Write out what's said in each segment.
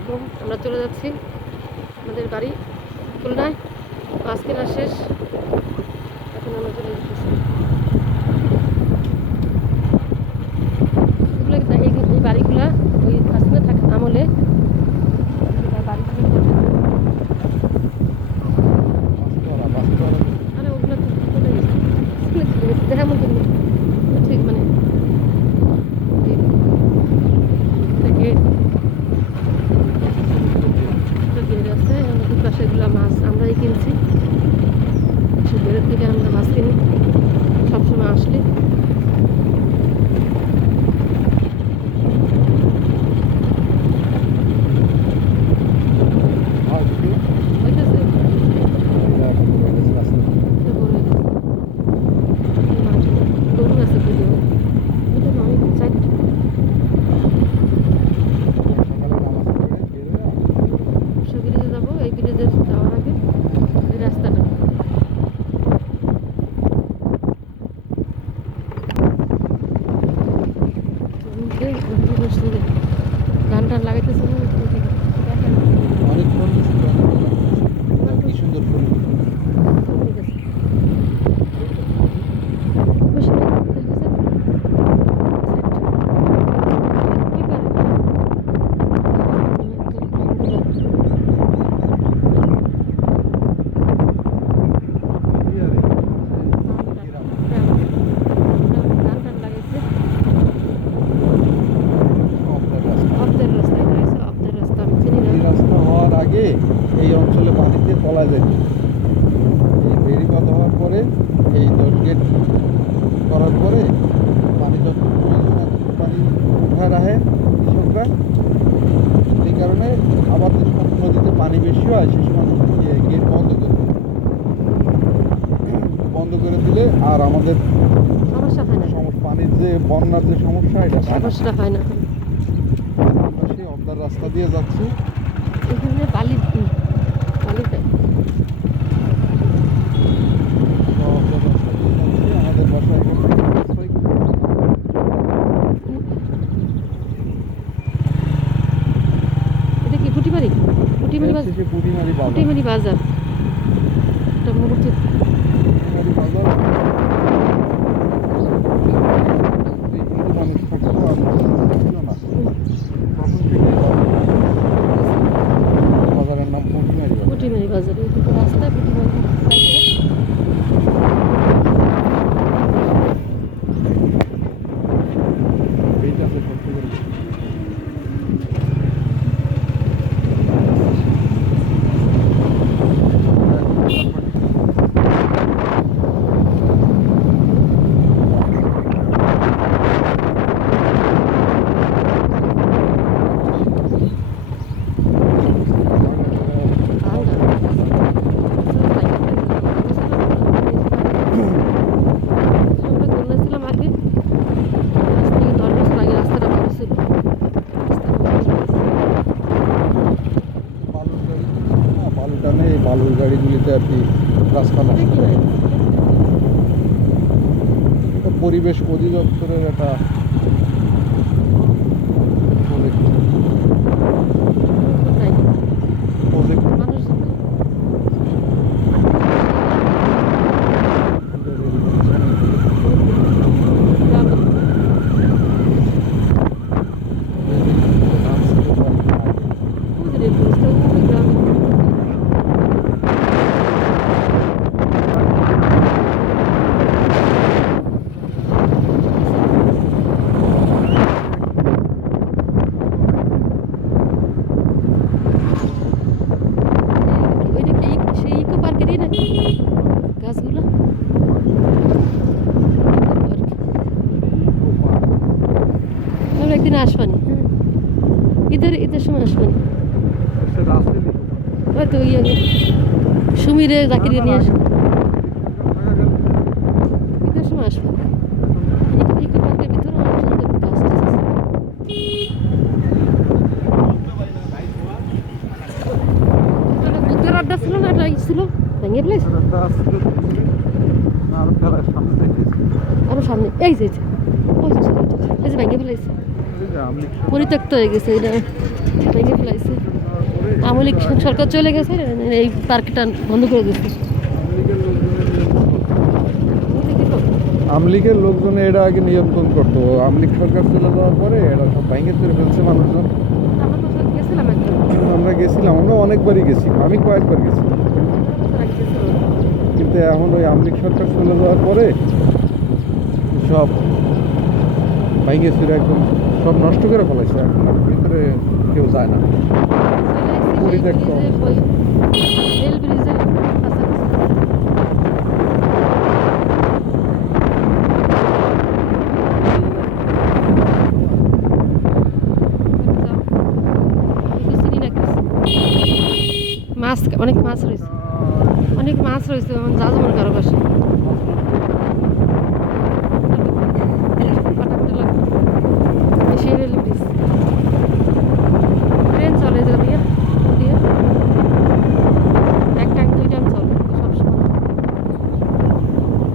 আলাইকুম। আমরা চলে যাচ্ছি আমাদের বাড়ি খুলনায়। মাছ কেনা শেষ, এখন আমরা চলে যেতেছি। এই বাড়িগুলা ওই হাসিনা থাকা আমলে বাড়িগুলো আরে ওগুলো তো চলে গেছে, দেখা মতো ঠিক মানে সেগুলো মাছ আমরাই কিনছি। বেরের থেকে আমরা মাছ কিনি সবসময় আসলে। গরু আছে যাবো এই ব্রিজে যাওয়ার আগে এই রাস্তাটা গান টান লাগাইতেছে কি সুন্দর ফুল। এই অঞ্চলে পানিতে তলা যায়। এই বেড়ি বাঁধা হওয়ার পরে এই 10 গেট করার পরে পানি যখন প্রয়োজন পানি উঠায় রাখে কৃষকরা। এই কারণে আবার যে সময় নদীতে পানি বেশি হয় সে সময় গেট বন্ধ করে দিলে আর আমাদের সমস্যা হয় না। পানির যে বন্যার যে সমস্যা এটা সমস্যা হয় না। আমরা সেই অর্ধার রাস্তা দিয়ে যাচ্ছি। এখানে বালি আমাদের বাসায় এটা কি পুটিমারি বাজার একটা মুহূর্তে বাজারের নাম পুটিমারি বাজার। এই দুটো রাস্তা পুটিমারি বালুর গাড়িগুলিতে আর কি গাছপালা। পরিবেশ অধিদপ্তরের একটা গাছগুলো একদিন আসবানি। ঈদের সময় আসবানি হয়তো সুমিরে জাকির নিয়ে আসবো। ঈদের সময় আসবো। ইকো পার্কের ভিতরে অনেক সুন্দর গাছ বুদ্ধের আড্ডা ছিল না, এটা ছিল ভেঙে ফেলেছে আরো সামনে। এই যে ভেঙে ফেলাইছে, পরিত্যক্ত হয়ে গেছে, এটা ভেঙে ফেলাইছে। লীগ সরকার চলে গেছে, এই পার্কটা বন্ধ করে দিচ্ছে। আওয়ামী লীগের লোকজনে এটা আগে নিয়ন্ত্রণ করতো, আওয়ামী লীগ সরকার চলে যাওয়ার পরে এটা সব ভেঙে চলে ফেলছে মানুষজন। আমরা তো সব গেছিলাম একদম, আমরা গেছিলাম, আমরা অনেকবারই গেছি, আমি কয়েকবার গেছি। কিন্তু এখন ওই আওয়ামী লীগ সরকার চলে যাওয়ার পরে সব ভেঙে চুরে একদম সব নষ্ট করে ফেলাইছে, এখন আর ভিতরে কেউ যায় না। পরিত্যক্ত। রেল ব্রিজের কাছাকাছি। মাছ, অনেক মাছ রয়েছে, অনেক মাছ রয়েছে, যা যেমন কারো পাশে রেল ব্রিজ, ট্রেন চলে যা দিয়ে দিয়ে এক টাইম দুই টাইম চলে সবসময়।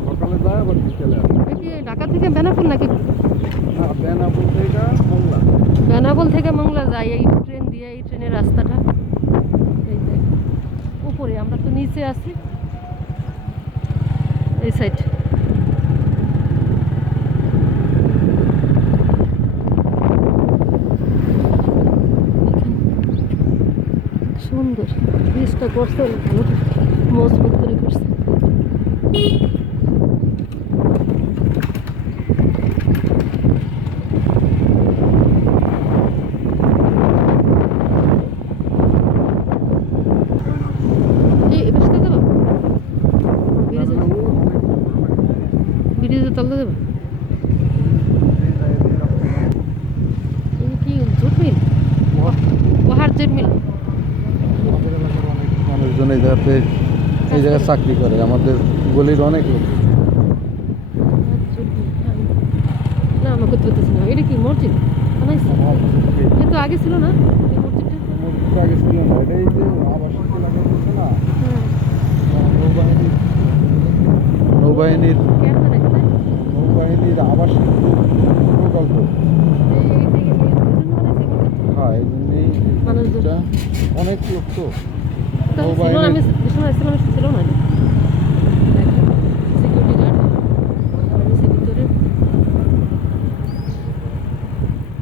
সকালে যায় আবার বিকেলে আসে। কি ঢাকা থেকে বেনাপোল নাকি? না, বেনাপোল থেকে মোংলা। বেনাপোল থেকে মংলা যায় এই ট্রেন দিয়ে, এই ট্রেনের রাস্তাটা এই যে উপরে, আমরা তো নিচে আছি এই সাইড। সুন্দর ব্রিজটা করছে, ভালো মজবুত করে করছে। এই ব্রিজটা যাবো, ব্রিজে তলতে যাবো। কি জুট মিল, ওহার জুট মিল। আমাদের এলাকার অনেক মানুষজন এই জায়গাতে এই জায়গায় চাকরি করে, আমাদের গলির অনেক লোক। না আমরা করতে পারতেছি না। এটা কি মসজিদ বানাইছে? এ তো আগে ছিল না এই মসজিদটা। মসজিদটা আগে ছিল না, এটা এই যে আবাসিক এলাকা বলছে না, হ্যাঁ, নৌবাহিনীর ক্যাম্প বানাইছে না? নৌবাহিনীর আবাসিক প্রকল্প। এই থেকে এই জন্য বানাইছে এই মসজিদটা। হ্যাঁ, এই জন্যেই মানুষজন। মসজিদটা অনেক লোক তো তো ছিল না, আমি ভীষণ আসছিলাম, ছিল না সিকিউরিটি গার্ড ভিতরে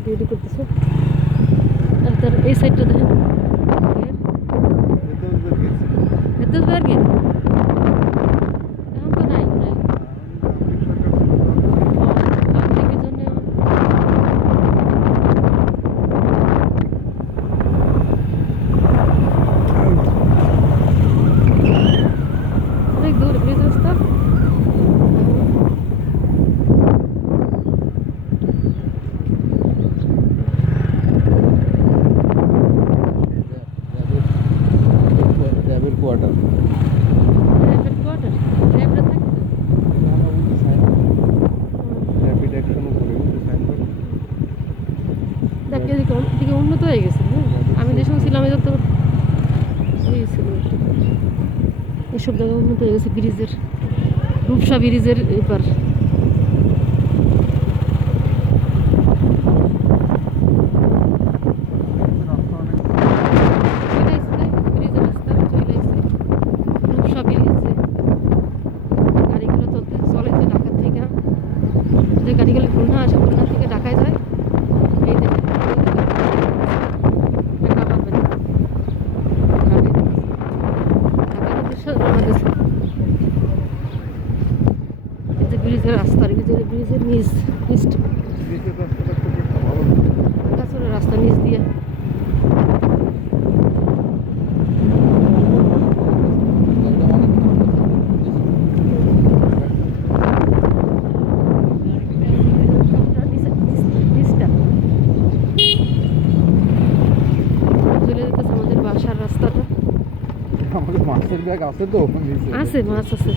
ডিউটি করতেছে। আর তার এই সাইডটা দেখেন, এত বার গেট এখন তো নাই মনে হয়। পাবলিকের জন্য অনেক দূর ব্রিজ রাস্তা। র্যাবের কোয়ার্টার। প্রাইভেট কোয়ার্টার, র্যাবরা থাকে তো। র্যাপিড অ্যাকশন উপরে সাইনবোর্ড। দেখ এদিকে উন্নত হয়ে গেছে। হ্যাঁ, আমি যে সময় ছিলাম এদের তো এই ছিল একটু। এসব জায়গা উন্নত হয়ে গেছে, ব্রিজের রূপসা ব্রিজের এবার। ব্রিজের রাস্তা চলে আসছে রূপসা ব্রিজে। গাড়িগুলো চলতে চলে যে ঢাকা থেকে, যে গাড়িগুলো খুলনা আসে, খুলনা থেকে ঢাকায় যায়। এই দেখেন ব্রিজের রাস্তা, ব্রিজের নিচ ঢাকা রাস্তা নিচ দিয়ে চলে যেতেছে আমাদের বাসার রাস্তাটা। আমাদের মাছের ব্যাগ আছে তো নিচে। আছে মাছ আছে।